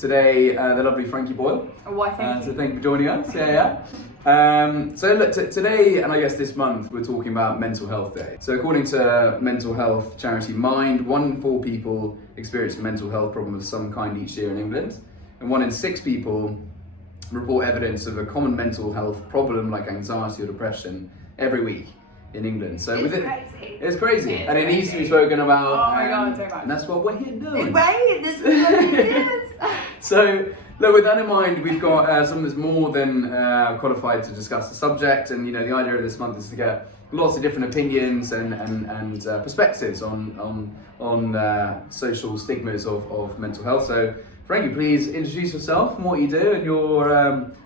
today the lovely Frankie Boyle. Oh, why thank you. So thank you for joining us. So look, today and I guess this month we're talking about Mental Health Day. So according to mental health charity Mind, 1 in 4 people experience a mental health problem of some kind each year in England, and 1 in 6 people report evidence of a common mental health problem like anxiety or depression every week in England. So it's crazy, and it needs to be spoken about. Oh my God, so much. And that's what we're here doing. Right, this is what it is. So, look, with that in mind, we've got someone that's more than qualified to discuss the subject, and the idea of this month is to get lots of different opinions and perspectives on social stigmas of mental health. So, Frankie, please introduce yourself and what you do and your,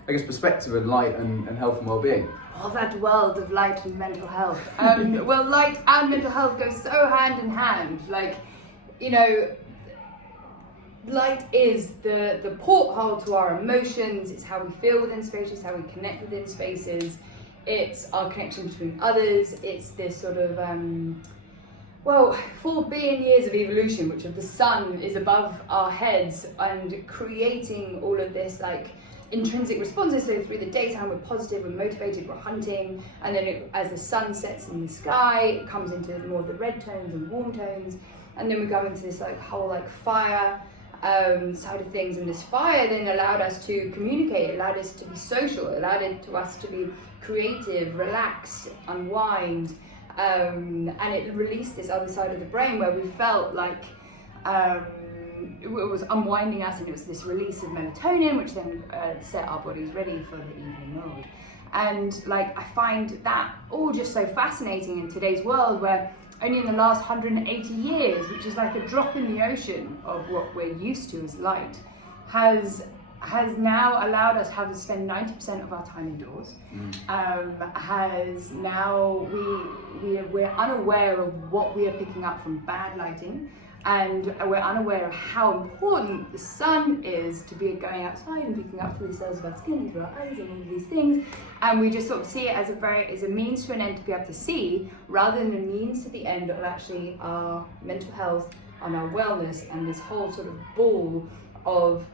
I guess, perspective in light and health and well-being. Oh, that world of light and mental health. Well, light and mental health go so hand in hand. Like, light is the porthole to our emotions. It's how we feel within spaces, how we connect within spaces. It's our connection between others. It's this sort of, 4 billion years of evolution, which of the sun is above our heads and creating all of this, like, intrinsic responses. So through the daytime we're positive, we're motivated, we're hunting, and then as the sun sets in the sky, it comes into more of the red tones and warm tones, and then we go into this whole fire side of things. And this fire then allowed us to communicate, allowed us to be social, allowed us to be creative, relax, unwind, and it released this other side of the brain where we felt like it was unwinding us, and it was this release of melatonin, which then set our bodies ready for the evening mode. And I find that all just so fascinating in today's world, where only in the last 180 years, which is like a drop in the ocean of what we're used to as light, has now allowed us to spend 90% of our time indoors. We're unaware of what we are picking up from bad lighting. And we're unaware of how important the sun is to be going outside and picking up through the cells of our skin, through our eyes, and all of these things. And we just sort of see it as a means to an end to be able to see, rather than a means to the end of actually our mental health and our wellness, and this whole sort of ball of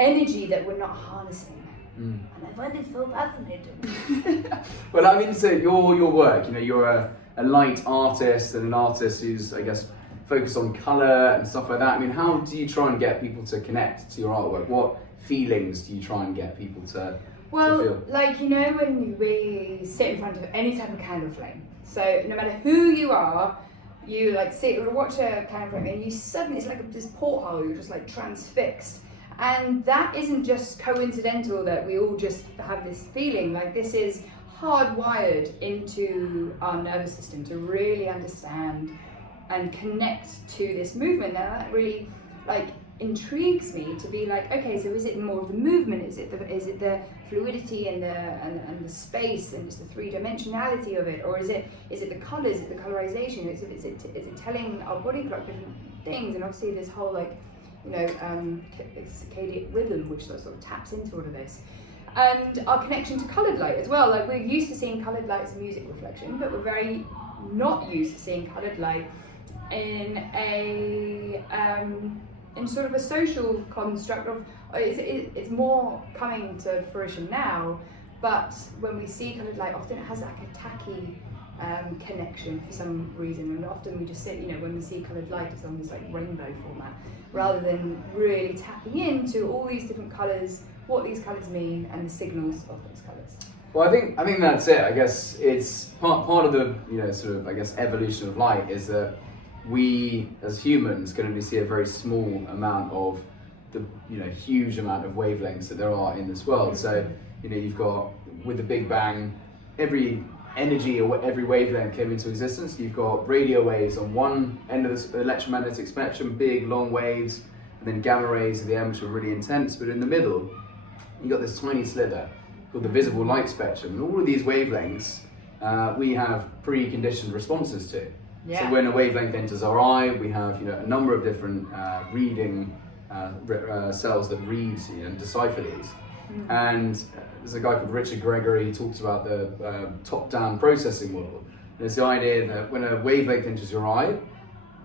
energy that we're not harnessing. And I find it so fascinating. Well, I mean, so your work, you're a light artist, and an artist who's, I guess, focus on colour and stuff like that. I mean, how do you try and get people to connect to your artwork? What feelings do you try and get people to feel? When we sit in front of any type of candle flame, so no matter who you are, you sit or watch a candle flame, and you suddenly, it's like this porthole, you're just transfixed. And that isn't just coincidental that we all just have this feeling. This is hardwired into our nervous system to really understand and connect to this movement. Now that really intrigues me to be okay, so is it more of the movement? Is it the fluidity and the space and just the 3-dimensionality of it, or is it the colours? Is it the colorization? Is it telling our body clock different things? And obviously this whole circadian rhythm, which sort of taps into all of this. And our connection to coloured light as well. We're used to seeing coloured light as music reflection, but we're very not used to seeing coloured light in in sort of a social construct of it's more coming to fruition now, but when we see coloured light, often it has a tacky connection for some reason, and often we just sit, when we see coloured light, it's on this rainbow format, rather than really tapping into all these different colours, what these colours mean, and the signals of those colours. Well, I think that's it. I guess it's part of the sort of, I guess, evolution of light is that we as humans can only see a very small amount of the huge amount of wavelengths that there are in this world. So you've got, with the Big Bang, every energy or every wavelength came into existence. You've got radio waves on one end of the electromagnetic spectrum, big long waves, and then gamma rays at the end, which are really intense. But in the middle, you've got this tiny sliver called the visible light spectrum, and all of these wavelengths we have preconditioned responses to. Yeah. So when a wavelength enters our eye, we have a number of different reading cells that read and decipher these. And there's a guy called Richard Gregory. He talks about the top-down processing model. And it's the idea that when a wavelength enters your eye,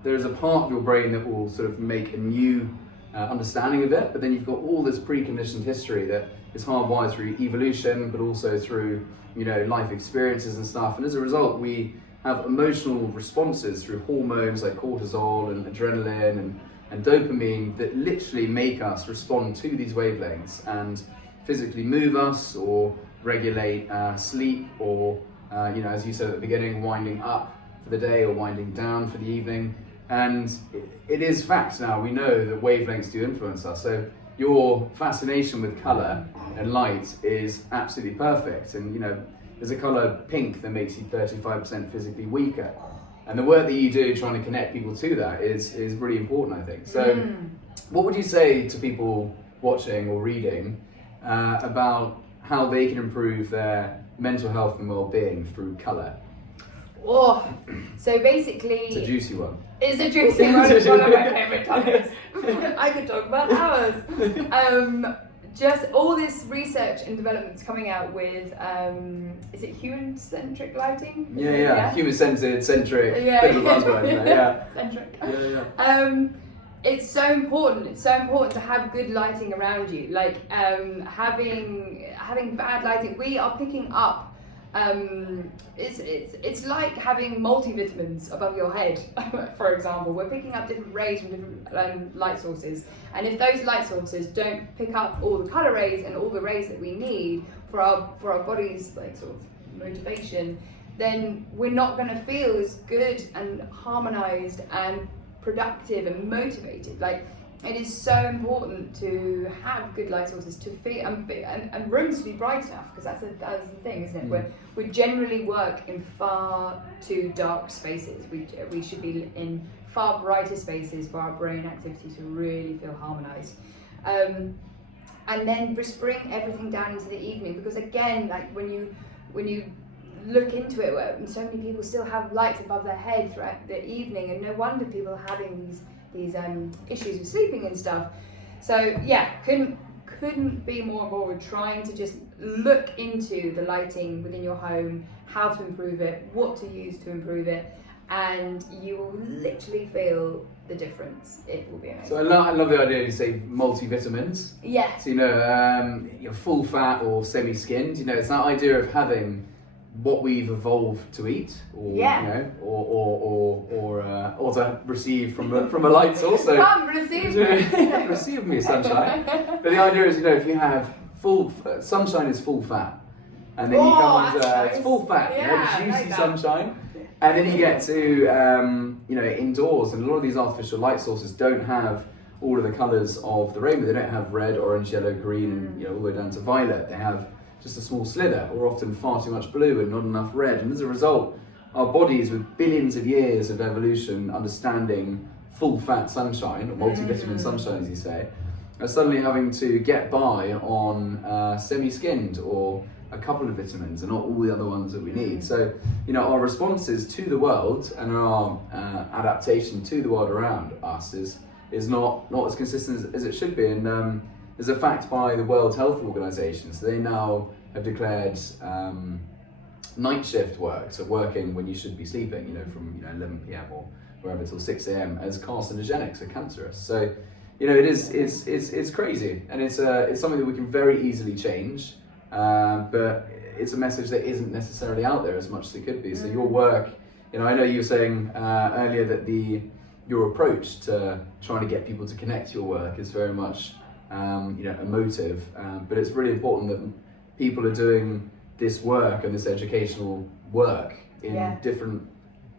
there is a part of your brain that will sort of make a new understanding of it, but then you've got all this preconditioned history that is hardwired through evolution, but also through, you know, life experiences and stuff. And as a result, we have emotional responses through hormones like cortisol and adrenaline and dopamine that literally make us respond to these wavelengths and physically move us or regulate sleep or, you know, as you said at the beginning, winding up for the day or winding down for the evening. And it is fact now, we know that wavelengths do influence us. So your fascination with colour and light is absolutely perfect. And, you know, there's a colour pink that makes you 35% physically weaker. And the work that you do trying to connect people to that is really important, I think. So what would you say to people watching or reading about how they can improve their mental health and well-being through colour? Oh, so basically... It's a juicy one. It's a juicy one. It's one of my favourite topics. I could talk about hours. Just all this research and developments coming out with, is it human-centric lighting? Yeah. Human-centered, centric, yeah. bit of a buzzword, isn't it? Yeah. Centric. Yeah. It's so important. It's so important to have good lighting around you. Like having bad lighting, we are picking up. It's like having multivitamins above your head. For example, we're picking up different rays from different light sources, and if those light sources don't pick up all the color rays and all the rays that we need for our body's like sort of motivation, then we're not going to feel as good and harmonized and productive and motivated. Like, it is so important to have good light sources to feel and rooms to be bright enough, because that's the thing, isn't it? We generally work in far too dark spaces. We should be in far brighter spaces for our brain activity to really feel harmonized. And then just bring everything down into the evening, because again, like when you look into it, so many people still have lights above their head throughout the evening, and no wonder people are having these issues with sleeping and stuff. So yeah, couldn't be more on board with trying to just look into the lighting within your home, how to improve it, what to use to improve it, and you will literally feel the difference. It will be amazing. So I love the idea you say multivitamins. Yeah. So, you know, you're full fat or semi-skinned, you know, it's that idea of having what we've evolved to eat, or you know, or to receive from a light source. So come receive me, receive me, sunshine. But the idea is, you know, if you have full sunshine is full fat, and then you come under it's full fat, you know, juicy sunshine, and then you get to you know, indoors, and a lot of these artificial light sources don't have all of the colours of the rainbow. They don't have red, orange, yellow, green, and, you know, all the way down to violet. They have just a small slither, or often far too much blue and not enough red. And as a result, our bodies, with billions of years of evolution understanding full fat sunshine, or multivitamin sunshine as you say, are suddenly having to get by on semi-skinned or a couple of vitamins and not all the other ones that we need. So, you know, our responses to the world and our adaptation to the world around us is not as consistent as it should be. And there's a fact by the World Health Organization, so they now have declared night shift work, so working when you should be sleeping, you know, from 11 p.m. or wherever till 6 a.m. as carcinogenic, so cancerous. So, you know, it's crazy, and it's something that we can very easily change, but it's a message that isn't necessarily out there as much as it could be. So your work, you know, I know you were saying earlier that your approach to trying to get people to connect to your work is very much you know, emotive, but it's really important that people are doing this work and this educational work in different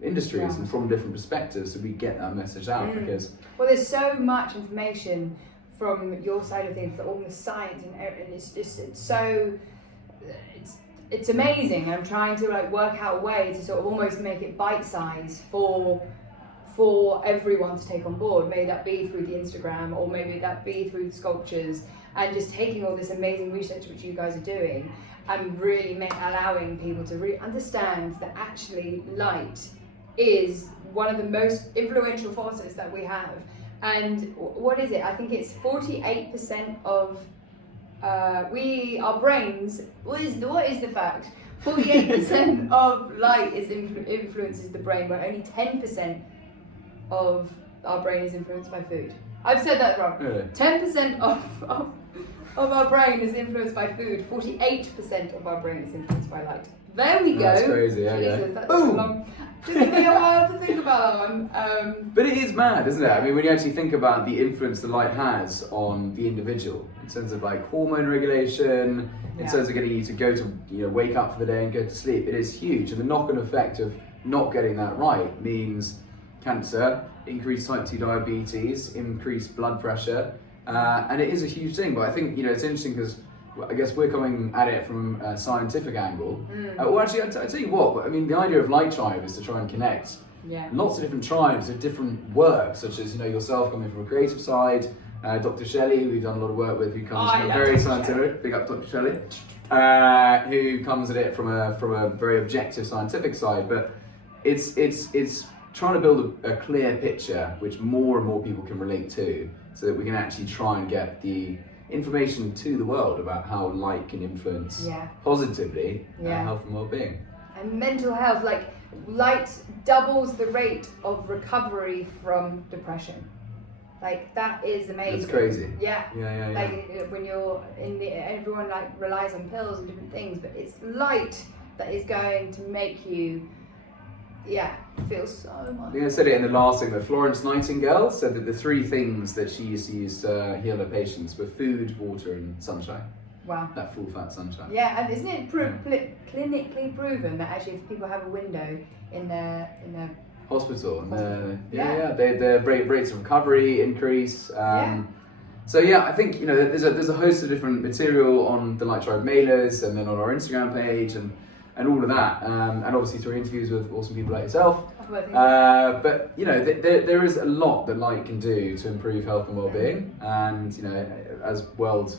industries and from different perspectives, so we get that message out. Because there's so much information from your side of things, all the science and it's amazing. I'm trying to like work out a way to sort of almost make it bite-sized for everyone to take on board. Maybe that be through the Instagram, or maybe that be through the sculptures, and just taking all this amazing research which you guys are doing and really allowing people to really understand that actually light is one of the most influential forces that we have. And what is it? I think it's 48% of our brains. What is the fact? 48% of light influences the brain, where only 10% of our brain is influenced by food. I've said that wrong. Really? 10% of our brain is influenced by food. 48% of our brain is influenced by light. There we go. That's crazy. Yeah, Jesus, yeah. that's Boom. long. Took me a while to think about that one. But it is mad, isn't it? I mean, when you actually think about the influence the light has on the individual in terms of like hormone regulation, in terms of getting you to go to, wake up for the day and go to sleep, it is huge. And the knock-on effect of not getting that right means cancer, increased type 2 diabetes, increased blood pressure, and it is a huge thing. But I think, it's interesting because I guess we're coming at it from a scientific angle. Well, actually, I tell you what, I mean, the idea of Light Tribe is to try and connect lots of different tribes with different work, such as, yourself coming from a creative side, Dr. Shelley, we've done a lot of work with, who comes from a very scientific, big up Dr. Shelley, who comes at it from a very objective scientific side. But it's trying to build a clear picture which more and more people can relate to, so that we can actually try and get the information to the world about how light can influence positively health and well-being. And mental health, like light doubles the rate of recovery from depression. Like that is amazing. It's crazy. Yeah. Yeah. Like when you're everyone like relies on pills and different things, but it's light that is going to make you feel so much. I think I said it in the last thing, that Florence Nightingale said that the 3 things that she used to use to heal her patients were food, water and sunshine. Wow. That full fat sunshine. Yeah, and isn't it clinically proven that actually if people have a window in their hospital, and their rates of recovery increase. So I think there's a host of different material on the Light Tribe mailers, and then on our Instagram page, and all of that, and obviously through interviews with awesome people like yourself. But there is a lot that light can do to improve health and well-being. And as World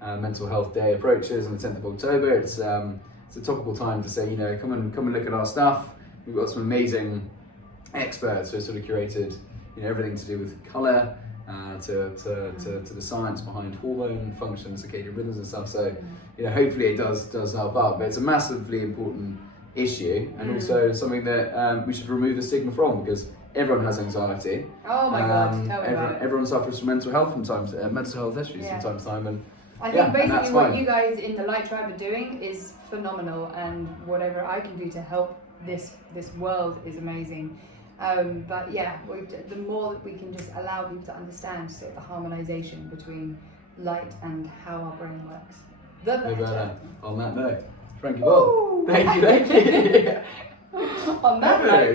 Mental Health Day approaches on the 10th of October, it's a topical time to say, come and look at our stuff. We've got some amazing experts who have sort of curated everything to do with colour, to the science behind hormone function, circadian rhythms and stuff. So hopefully it does help out. But it's a massively important issue, and also something that we should remove the stigma from, because everyone has anxiety. Oh my God, tell me about it. Everyone suffers from mental health mental health issues from time to time, and I think basically what you guys in the Light Tribe are doing is phenomenal, and whatever I can do to help this world is amazing. But the more that we can just allow people to understand sort of the harmonization between light and how our brain works, the better. On that note, Frankie Boyle, thank you. On that note.